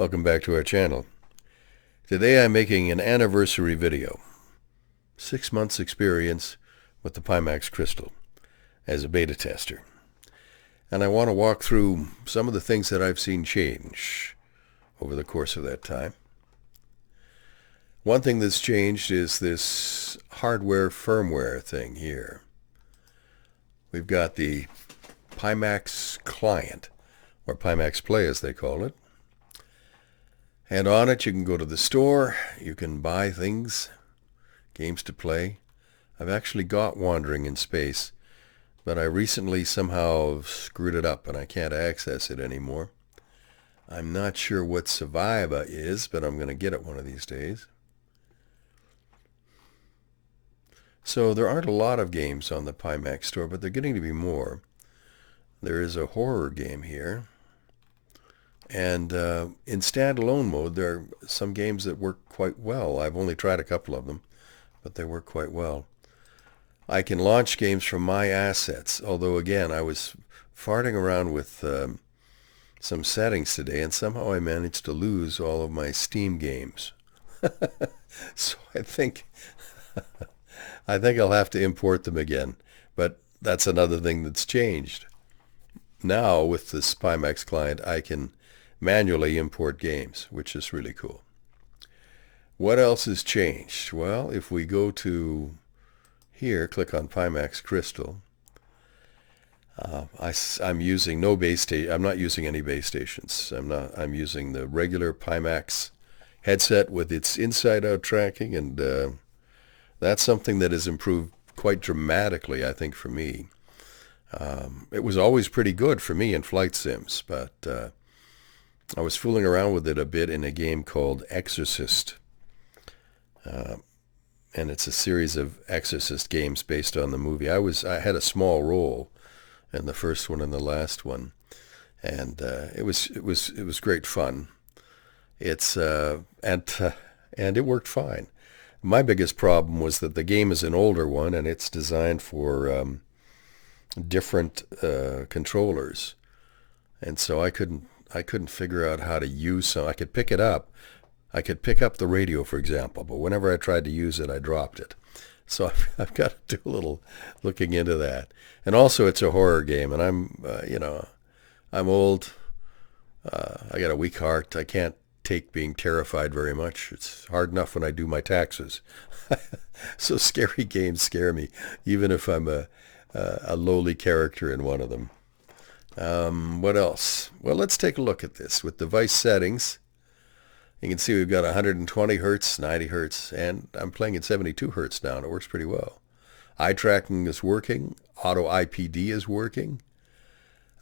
Welcome back to our channel. Today I'm making an anniversary video. 6 months experience with the Pimax Crystal as a beta tester. And I want to walk through some of the things that I've seen change over the course of that time. One thing that's changed is this hardware firmware thing here. We've got the Pimax Client, or Pimax Play as they call it. And on it you can go to the store, you can buy things, games to play. I've actually got Wandering in Space, but I recently somehow screwed it up and I can't access it anymore. I'm not sure what Survivor is, but I'm going to get it one of these days. So there aren't a lot of games on the Pimax store, but they're getting to be more. There is a horror game here. And in standalone mode, there are some games that work quite well. I've only tried a couple of them, but they work quite well. I can launch games from my assets, although again, I was farting around with some settings today, and somehow I managed to lose all of my Steam games. So I think I'll have to import them again, but that's another thing that's changed. Now with this Pimax client, I can manually import games, which is really cool. What else has changed? Well, if we go to here, click on Pimax Crystal. I'm using no base station. I'm not using any base stations. I'm using the regular Pimax headset with its inside-out tracking, and that's something that has improved quite dramatically, I think, for me. It was always pretty good for me in flight sims, but I was fooling around with it a bit in a game called Exorcist. And it's a series of Exorcist games based on the movie. I had a small role in the first one and the last one, and it was great fun. And it worked fine. My biggest problem was that the game is an older one and it's designed for different controllers, and so I couldn't figure out how to use some. I could pick it up. I could pick up the radio, for example, but whenever I tried to use it, I dropped it. So I've got to do a little looking into that. And also, it's a horror game, and I'm old. I got a weak heart. I can't take being terrified very much. It's hard enough when I do my taxes. So scary games scare me, even if I'm a lowly character in one of them. What else? Well, let's take a look at this. With device settings, you can see we've got 120 hertz, 90 hertz, and I'm playing at 72 hertz now, and it works pretty well. Eye tracking is working. Auto IPD is working.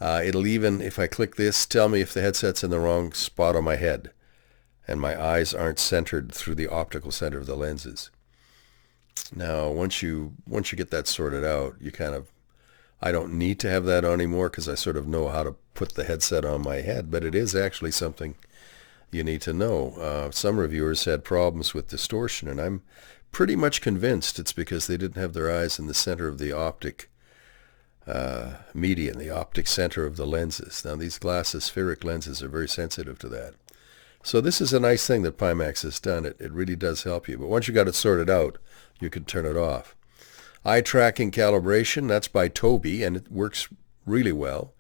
It'll even, if I click this, tell me if the headset's in the wrong spot on my head and my eyes aren't centered through the optical center of the lenses. Now, once you get that sorted out, I don't need to have that on anymore because I sort of know how to put the headset on my head, but it is actually something you need to know. Some reviewers had problems with distortion, and I'm pretty much convinced it's because they didn't have their eyes in the center of the optic median, the optic center of the lenses. Now, these glasses, spheric lenses, are very sensitive to that. So this is a nice thing that Pimax has done. It really does help you. But once you got it sorted out, you can turn it off. Eye tracking calibration, that's by Toby, and it works really well.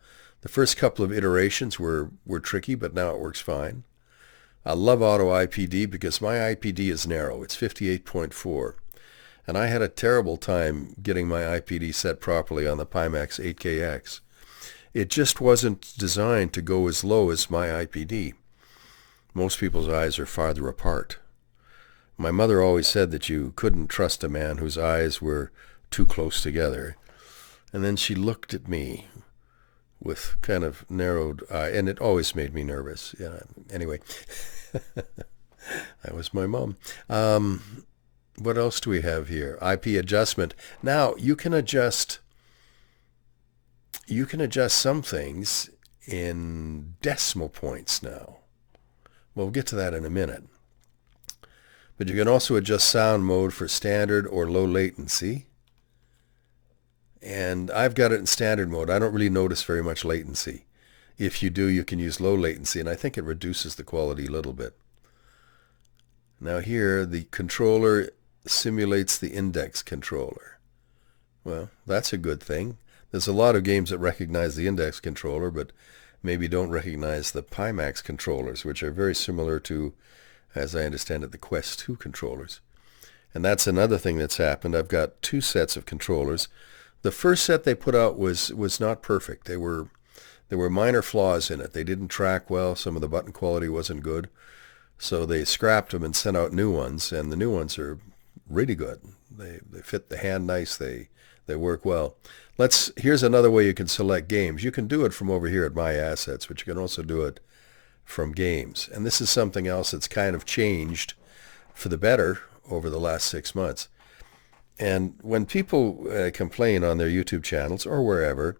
The first couple of iterations were tricky, but now it works fine. I love auto IPD because my IPD is narrow. It's 58.4. And I had a terrible time getting my IPD set properly on the Pimax 8KX. It just wasn't designed to go as low as my IPD. Most people's eyes are farther apart. My mother always said that you couldn't trust a man whose eyes were too close together. And then she looked at me with kind of narrowed eye, and it always made me nervous. Yeah. Anyway, that was my mom. What else do we have here? IP adjustment. Now you can adjust some things in decimal points now. We'll get to that in a minute. But you can also adjust sound mode for standard or low latency. And I've got it in standard mode. I don't really notice very much latency. If you do, you can use low latency, and I think it reduces the quality a little bit. Now here, the controller simulates the index controller. Well, that's a good thing. There's a lot of games that recognize the index controller, but maybe don't recognize the Pimax controllers, which are very similar to, as I understand it, the Quest 2 controllers. And that's another thing that's happened. I've got 2 sets of controllers. The first set they put out was not perfect. There were minor flaws in it. They didn't track well. Some of the button quality wasn't good. So they scrapped them and sent out new ones, and the new ones are really good. They fit the hand nice. They work well. Here's another way you can select games. You can do it from over here at My Assets, but you can also do it from Games. And this is something else that's kind of changed for the better over the last 6 months. And when people complain on their YouTube channels or wherever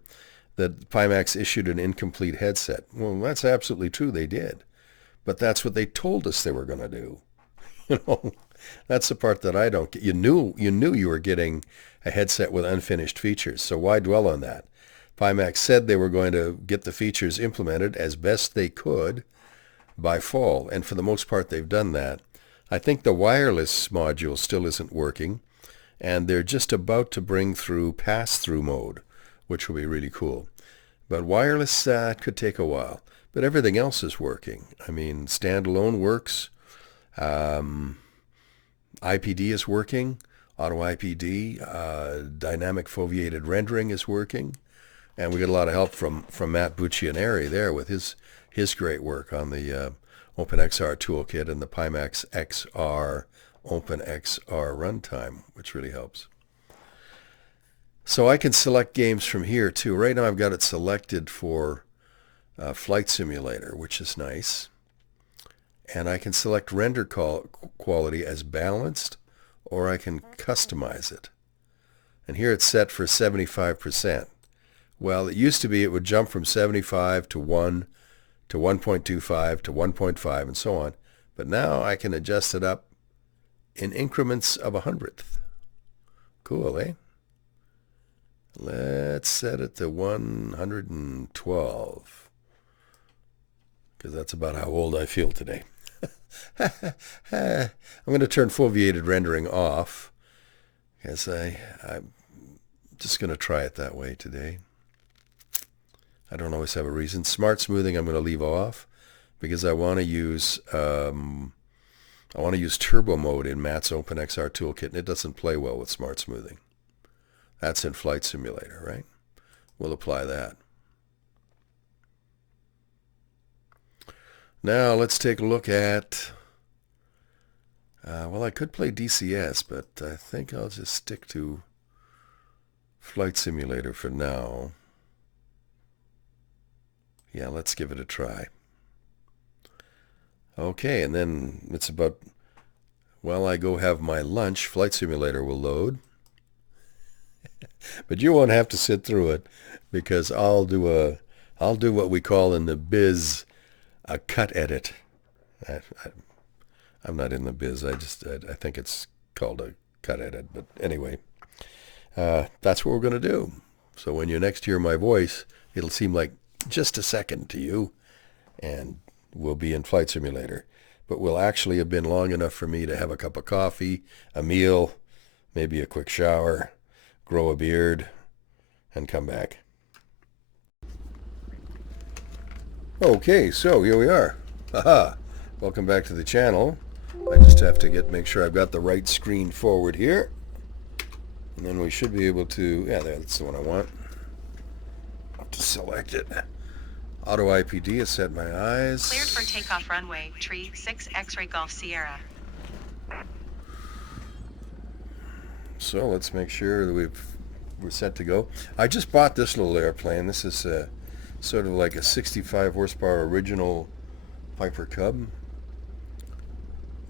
that Pimax issued an incomplete headset, well, that's absolutely true. They did. But that's what they told us they were going to do. That's the part that I don't get. You knew you were getting a headset with unfinished features, so why dwell on that? Pimax said they were going to get the features implemented as best they could by fall, and for the most part they've done that. I think the wireless module still isn't working, and they're just about to bring through pass-through mode, which will be really cool. But wireless could take a while. But everything else is working. I mean, standalone works. IPD is working. Auto IPD. Dynamic foveated rendering is working. And we get a lot of help from Matt Buccianeri there with his great work on the OpenXR toolkit and the Pimax XR OpenXR runtime, which really helps. So I can select games from here too. Right now I've got it selected for Flight Simulator, which is nice. And I can select render quality as balanced, or I can customize it. And here it's set for 75%. Well, it used to be it would jump from 75 to 1 to 1.25 to 1.5 and so on. But now I can adjust it up in increments of 100th. Cool, eh? Let's set it to 112. Because that's about how old I feel today. I'm going to turn foveated rendering off, because I'm just going to try it that way today. I don't always have a reason. Smart smoothing I'm going to leave off, because I want to use turbo mode in Matt's OpenXR toolkit, and it doesn't play well with smart smoothing. That's in Flight Simulator, right? We'll apply that. Now let's take a look at, well, I could play DCS, but I think I'll just stick to Flight Simulator for now. Yeah, let's give it a try. Okay, and then it's about, while I go have my lunch, Flight Simulator will load. But you won't have to sit through it, because I'll do what we call in the biz a cut edit. I'm not in the biz. I think it's called a cut edit. But anyway, that's what we're going to do. So when you next hear my voice, it'll seem like just a second to you, and we'll be in Flight Simulator. But we'll actually have been long enough for me to have a cup of coffee, a meal, maybe a quick shower, grow a beard, and come back. Okay, so here we are. Haha. Welcome back to the channel. I just have to make sure I've got the right screen forward here. And then we should be able to, yeah, that's the one I want. I'll have to select it. Auto IPD has set my eyes. Cleared for takeoff runway, tree 6 X-ray Golf Sierra. So let's make sure that we're set to go. I just bought this little airplane. This is sort of like a 65 horsepower original Piper Cub.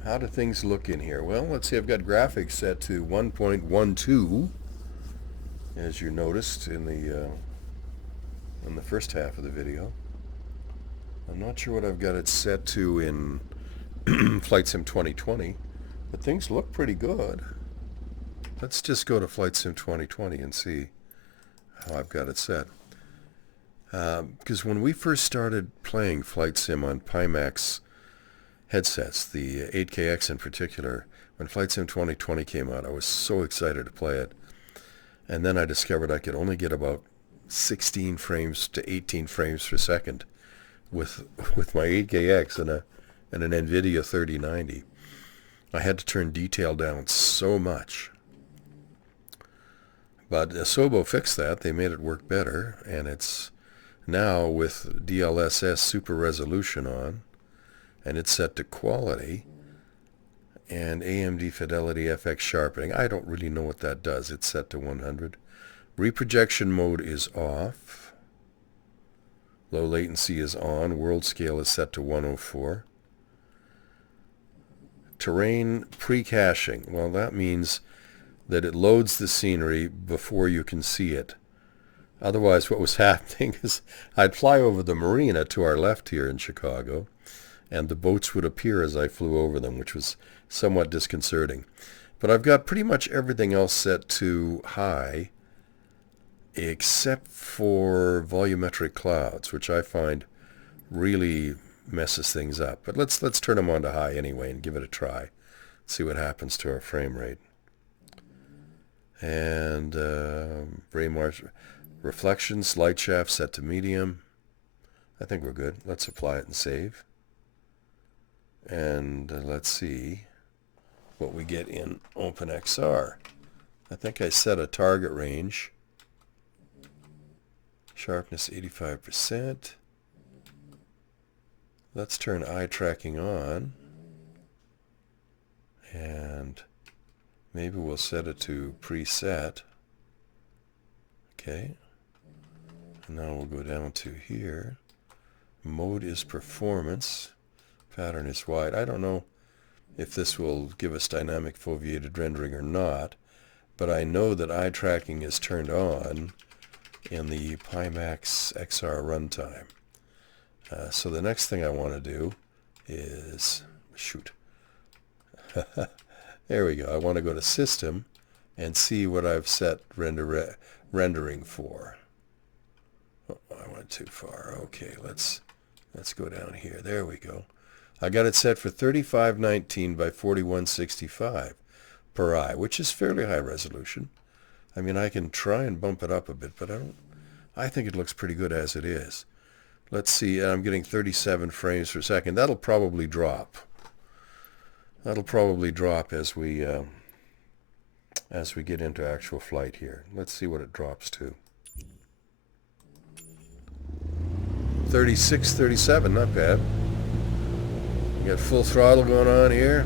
How do things look in here? Well, let's see. I've got graphics set to 1.12, as you noticed in the first half of the video. I'm not sure what I've got it set to in Flight Sim 2020, but things look pretty good. Let's just go to Flight Sim 2020 and see how I've got it set. Because when we first started playing flight sim on Pimax headsets, the 8KX in particular, when Flight Sim 2020 came out, I was so excited to play it. And then I discovered I could only get about 16 frames to 18 frames per second with my 8KX and an NVIDIA 3090. I had to turn detail down so much. But Asobo fixed that. They made it work better, and it's now with DLSS super resolution on, and it's set to quality, and AMD Fidelity FX sharpening. I don't really know what that does. It's set to 100. Reprojection mode is off. Low latency is on. World scale is set to 104. Terrain pre-caching. Well, that means that it loads the scenery before you can see it. Otherwise, what was happening is I'd fly over the marina to our left here in Chicago, and the boats would appear as I flew over them, which was somewhat disconcerting. But I've got pretty much everything else set to high, except for volumetric clouds, which I find really messes things up. But let's turn them on to high anyway and give it a try. See what happens to our frame rate. And reflections, light shaft set to medium. I think we're good. Let's apply it and save. And let's see what we get in OpenXR. I think I set a target range. Sharpness 85%. Let's turn eye tracking on. And maybe we'll set it to preset. Okay. And now we'll go down to here. Mode is performance. Pattern is wide. I don't know if this will give us dynamic foveated rendering or not, but I know that eye tracking is turned on in the Pimax XR runtime. So the next thing I want to do is, shoot. There we go. I want to go to System and see what I've set rendering for. Oh, I went too far. Okay, let's go down here. There we go. I got it set for 3519 by 4165 per eye, which is fairly high resolution. I mean, I can try and bump it up a bit, but I think it looks pretty good as it is. Let's see, I'm getting 37 frames per second. That'll probably drop. That'll probably drop as we get into actual flight here. Let's see what it drops to. 36, 37, not bad. We got full throttle going on here.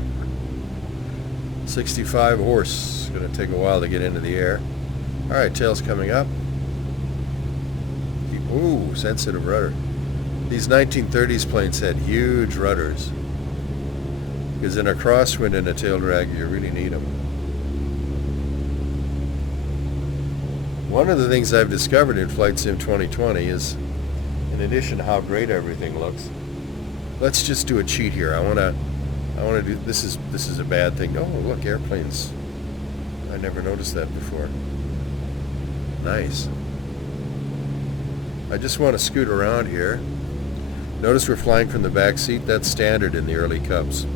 65 horse. It's going to take a while to get into the air. All right, tail's coming up. Ooh, sensitive rudder. These 1930s planes had huge rudders, because in a crosswind and a tail drag, you really need them. One of the things I've discovered in Flight Sim 2020 is, in addition to how great everything looks, let's just do a cheat here. I want to do this is a bad thing. Oh, look, airplanes. I never noticed that before. Nice. I just want to scoot around here. Notice we're flying from the back seat. That's standard in the early Cubs.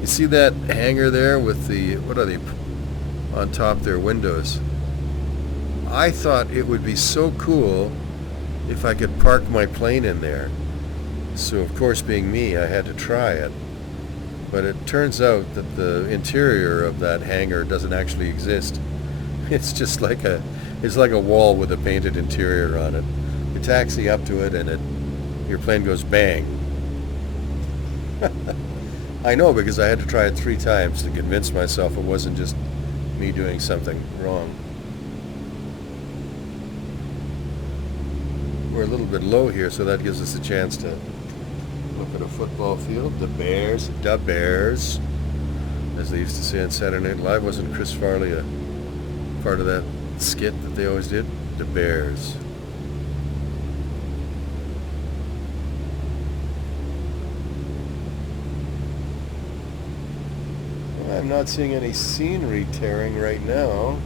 You see that hangar there with the, what are they, on top their windows? I thought it would be so cool if I could park my plane in there. So of course, being me, I had to try it. But it turns out that the interior of that hangar doesn't actually exist. It's just like a wall with a painted interior on it. You taxi up to it and your plane goes bang. I know, because I had to try it 3 times to convince myself it wasn't just me doing something wrong. We're a little bit low here, so that gives us a chance to look at a football field. The Bears, as they used to say on Saturday Night Live. Wasn't Chris Farley a part of that skit that they always did? The Bears. I'm not seeing any scenery tearing right now.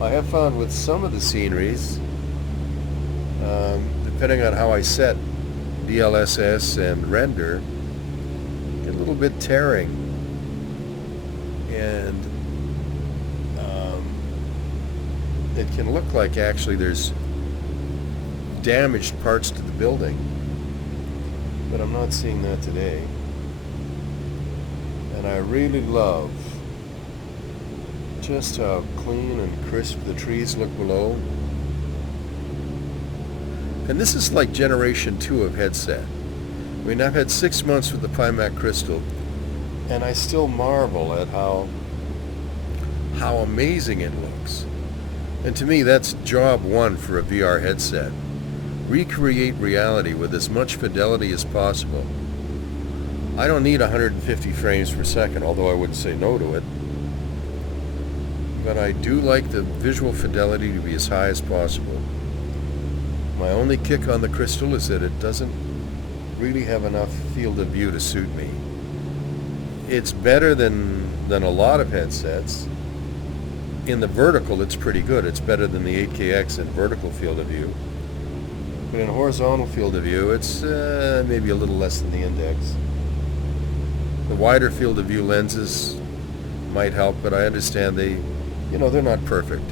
I have found with some of the sceneries, depending on how I set DLSS and render, get a little bit tearing, and it can look like actually there's damaged parts to the building, but I'm not seeing that today. And I really love just how clean and crisp the trees look below. And this is like generation 2 of headset. I mean, I've had 6 months with the Pimax Crystal, and I still marvel at how amazing it looks. And to me, that's job one for a VR headset. Recreate reality with as much fidelity as possible. I don't need 150 frames per second, although I wouldn't say no to it. But I do like the visual fidelity to be as high as possible. My only kick on the Crystal is that it doesn't really have enough field of view to suit me. It's better than a lot of headsets. In the vertical, it's pretty good. It's better than the 8KX in vertical field of view. But in horizontal field of view, it's maybe a little less than the Index. The wider field of view lenses might help, but I understand they're not perfect.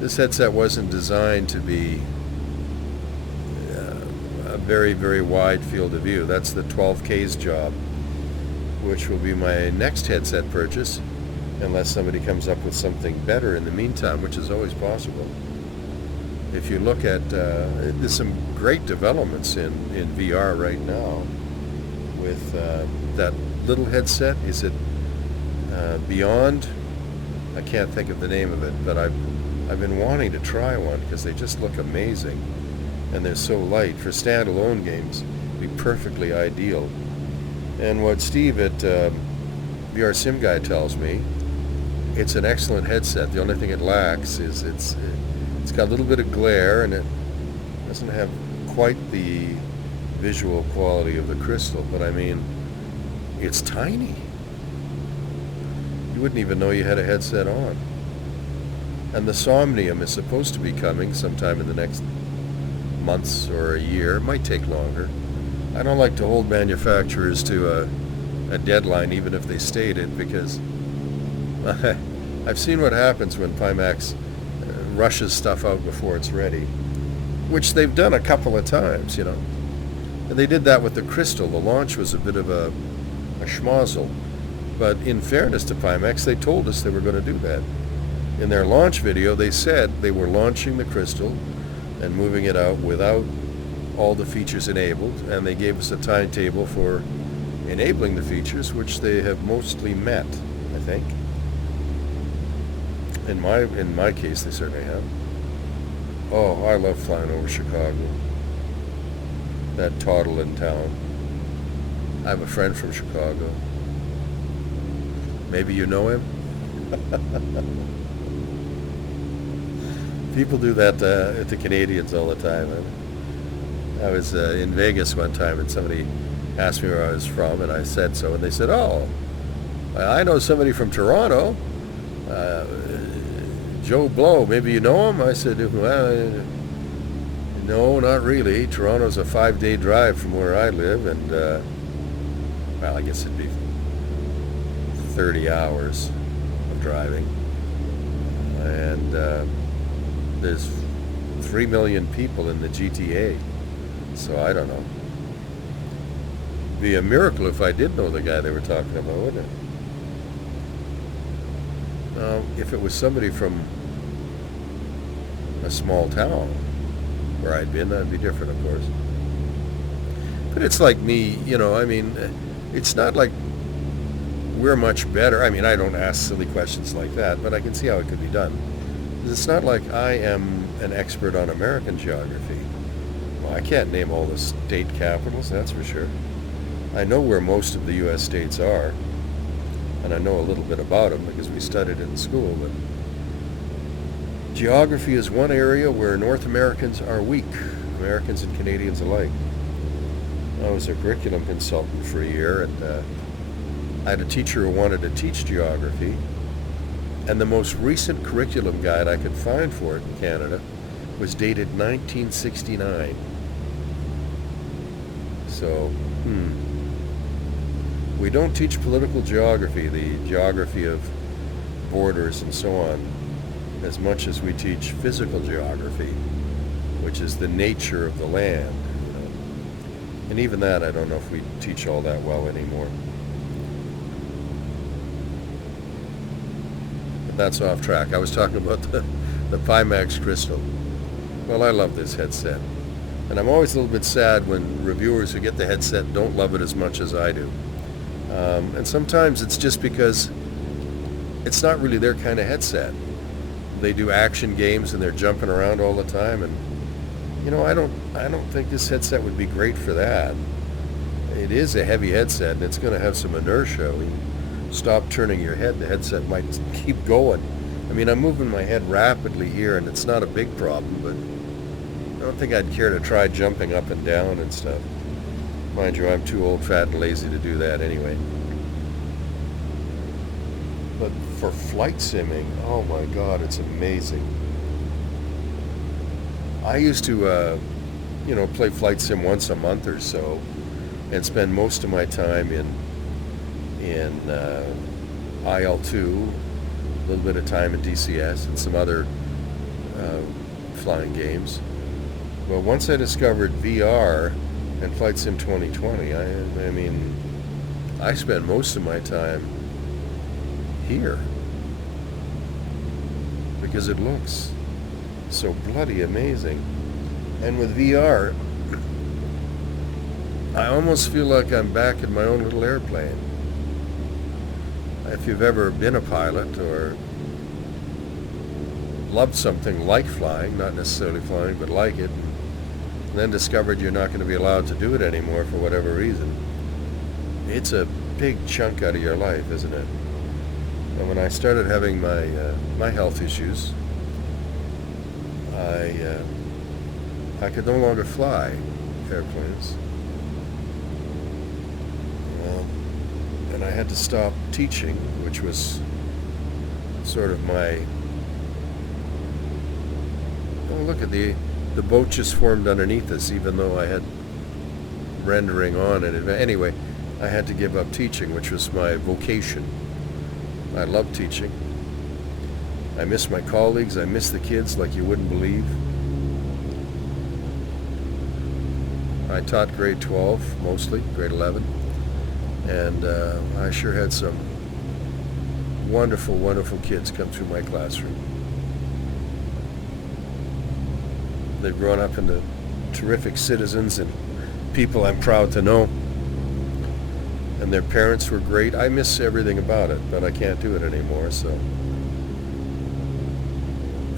This headset wasn't designed to be a very, very wide field of view. That's the 12K's job, which will be my next headset purchase, unless somebody comes up with something better in the meantime, which is always possible. If you look at, there's some great developments in VR right now with that little headset. Is it Beyond? I can't think of the name of it, but I've been wanting to try one because they just look amazing, and they're so light. For standalone games, be perfectly ideal. And what Steve at VR Sim Guy tells me, it's an excellent headset. The only thing it lacks is it's got a little bit of glare, and it doesn't have quite the visual quality of the Crystal, but I mean, it's tiny. You wouldn't even know you had a headset on. And the Somnium is supposed to be coming sometime in the next months or a year. It might take longer. I don't like to hold manufacturers to a deadline, even if they state it, because I've seen what happens when Pimax rushes stuff out before it's ready, which they've done a couple of times, And they did that with the Crystal. The launch was a bit of a schmozzle. But in fairness to Pimax, they told us they were going to do that. In their launch video, they said they were launching the Crystal and moving it out without all the features enabled, and they gave us a timetable for enabling the features, which they have mostly met, I think. In my case, they certainly have. Oh, I love flying over Chicago. That toddling town. I have a friend from Chicago. Maybe you know him? People do that to Canadians all the time. I was in Vegas one time, and somebody asked me where I was from, and I said so, and they said, "Oh, I know somebody from Toronto, Joe Blow. Maybe you know him?" I said, "Well, no, not really. Toronto's a 5-day drive from where I live, and well, I guess it'd be 30 hours of driving, and there's 3 million people in the GTA, so I don't know. It'd be a miracle if I did know the guy they were talking about, wouldn't it? If it was somebody from a small town where I'd been, that'd be different, of course. But it's like me, I mean, it's not like we're much better. I mean, I don't ask silly questions like that, but I can see how it could be done. It's not like I am an expert on American geography. Well, I can't name all the state capitals, that's for sure. I know where most of the U.S. states are, and I know a little bit about them because we studied it in school, but geography is one area where North Americans are weak, Americans and Canadians alike. I was a curriculum consultant for a year, and I had a teacher who wanted to teach geography, And the most recent curriculum guide I could find for it in Canada was dated 1969. So, we don't teach political geography, the geography of borders and so on, as much as we teach physical geography, which is the nature of the land. And even that, I don't know if we teach all that well anymore. But that's off track. I was talking about the Pimax Crystal. Well, I love this headset. And I'm always a little bit sad when reviewers who get the headset don't love it as much as I do. And sometimes it's just because it's not really their kind of headset. They do action games and they're jumping around all the time, and I don't think this headset would be great for that. It is a heavy headset and it's going to have some inertia. When you stop turning your head, the headset might keep going. I mean, I'm moving my head rapidly here and it's not a big problem, but I don't think I'd care to try jumping up and down and stuff. Mind you, I'm too old, fat, and lazy to do that anyway. But for flight simming, oh my God, it's amazing. I used to, play flight sim once a month or so, and spend most of my time in IL2, a little bit of time in DCS, and some other flying games. But once I discovered VR and Flight Sim 2020, I mean, I spend most of my time here because it looks so bloody amazing. And with VR, I almost feel like I'm back in my own little airplane. If you've ever been a pilot or loved something like flying, not necessarily flying, but like it, and then discovered you're not going to be allowed to do it anymore for whatever reason, it's a big chunk out of your life, isn't it? And when I started having my health issues, I could no longer fly airplanes, and I had to stop teaching, which was sort of my. Oh, look at the boat just formed underneath us, even though I had rendering on it. Anyway, I had to give up teaching, which was my vocation. I love teaching. I miss my colleagues. I miss the kids like you wouldn't believe. I taught grade 12 mostly, grade 11, and I sure had some wonderful, wonderful kids come through my classroom. They've grown up into terrific citizens and people I'm proud to know. And their parents were great. I miss everything about it, but I can't do it anymore, so.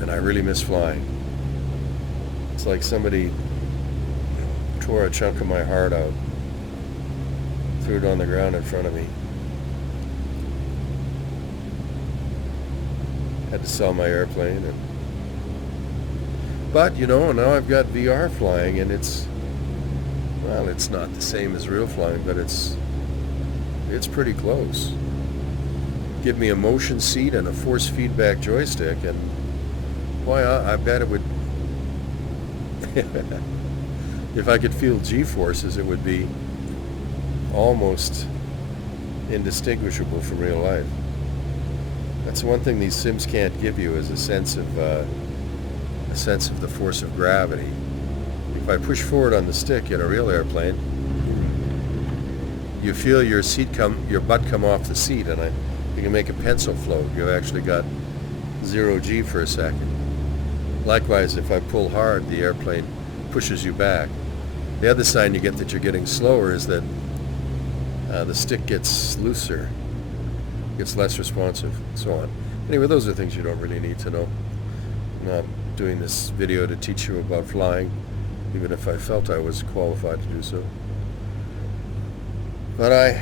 And I really miss flying. It's like somebody tore a chunk of my heart out, threw it on the ground in front of me. Had to sell my airplane, but now I've got VR flying, and it's not the same as real flying, but it's pretty close. Give me a motion seat and a force feedback joystick, and boy, I bet it would. If I could feel G-forces, it would be almost indistinguishable from real life. That's one thing these sims can't give you, is a sense of the force of gravity. If I push forward on the stick in a real airplane, you feel your butt come off the seat, and you can make a pencil float. You've actually got 0 G for a second. Likewise, if I pull hard, the airplane pushes you back. The other sign you get that you're getting slower is that the stick gets looser, gets less responsive, and so on. Anyway, those are things you don't really need to know. I'm not doing this video to teach you about flying, even if I felt I was qualified to do so. But I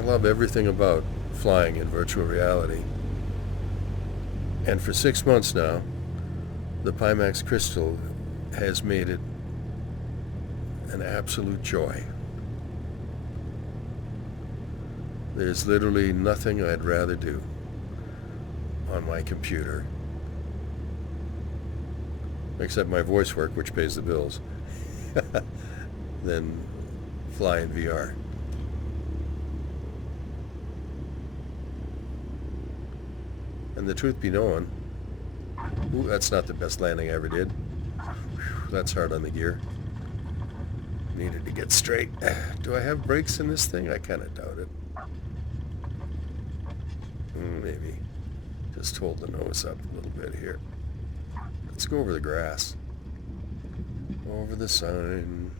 love everything about flying in virtual reality. And for 6 months now, the Pimax Crystal has made it an absolute joy. There's literally nothing I'd rather do on my computer, except my voice work, which pays the bills, than fly in VR. And the truth be known, ooh, that's not the best landing I ever did. Whew, that's hard on the gear. Needed to get straight. Do I have brakes in this thing? I kind of doubt it. Maybe. Just hold the nose up a little bit here. Let's go over the grass. Over the sign.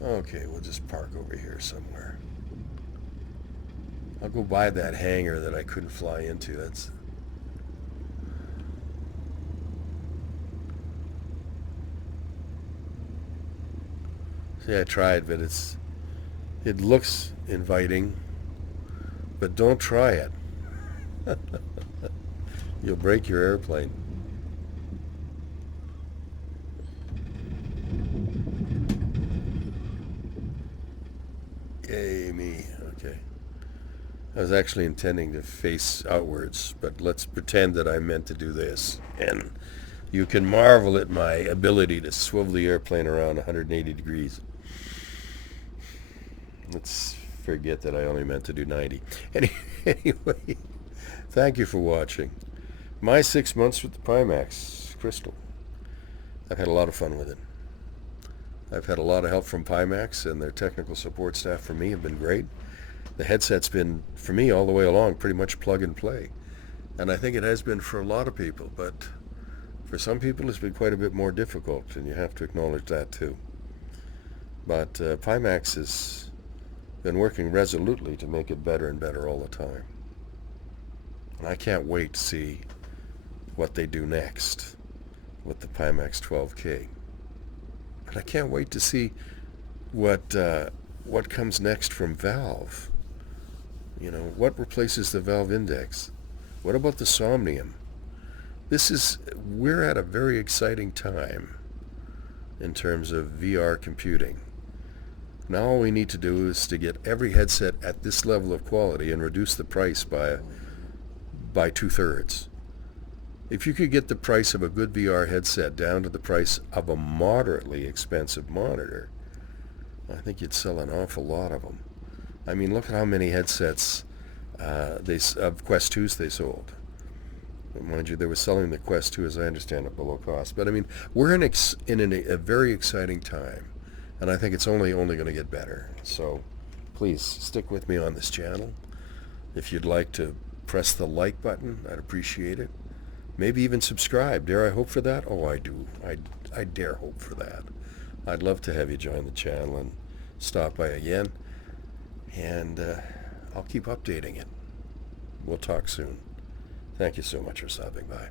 Okay, we'll just park over here somewhere. I'll go by that hangar that I couldn't fly into. That's... See, I tried, but it looks inviting, but don't try it. You'll break your airplane. Yay, me. Okay. I was actually intending to face outwards, but let's pretend that I meant to do this. And you can marvel at my ability to swivel the airplane around 180 degrees. Let's forget that I only meant to do 90. Anyway, thank you for watching. My 6 months with the Pimax Crystal. I've had a lot of fun with it. I've had a lot of help from Pimax, and their technical support staff for me have been great. The headset's been, for me, all the way along, pretty much plug and play. And I think it has been for a lot of people, but for some people it's been quite a bit more difficult, and you have to acknowledge that too. But Pimax has been working resolutely to make it better and better all the time. And I can't wait to see what they do next with the Pimax 12K. And I can't wait to see what comes next from Valve. You know, what replaces the Valve Index? What about the Somnium? We're at a very exciting time in terms of VR computing. Now all we need to do is to get every headset at this level of quality and reduce the price by 2/3. If you could get the price of a good VR headset down to the price of a moderately expensive monitor, I think you'd sell an awful lot of them. I mean, look at how many headsets of Quest 2s they sold. Mind you, they were selling the Quest 2, as I understand it, below cost. But I mean, we're in a very exciting time, and I think it's only going to get better. So please stick with me on this channel. If you'd like to press the like button, I'd appreciate it. Maybe even subscribe. Dare I hope for that? Oh, I do. I dare hope for that. I'd love to have you join the channel and stop by again. And I'll keep updating it. We'll talk soon. Thank you so much for stopping by.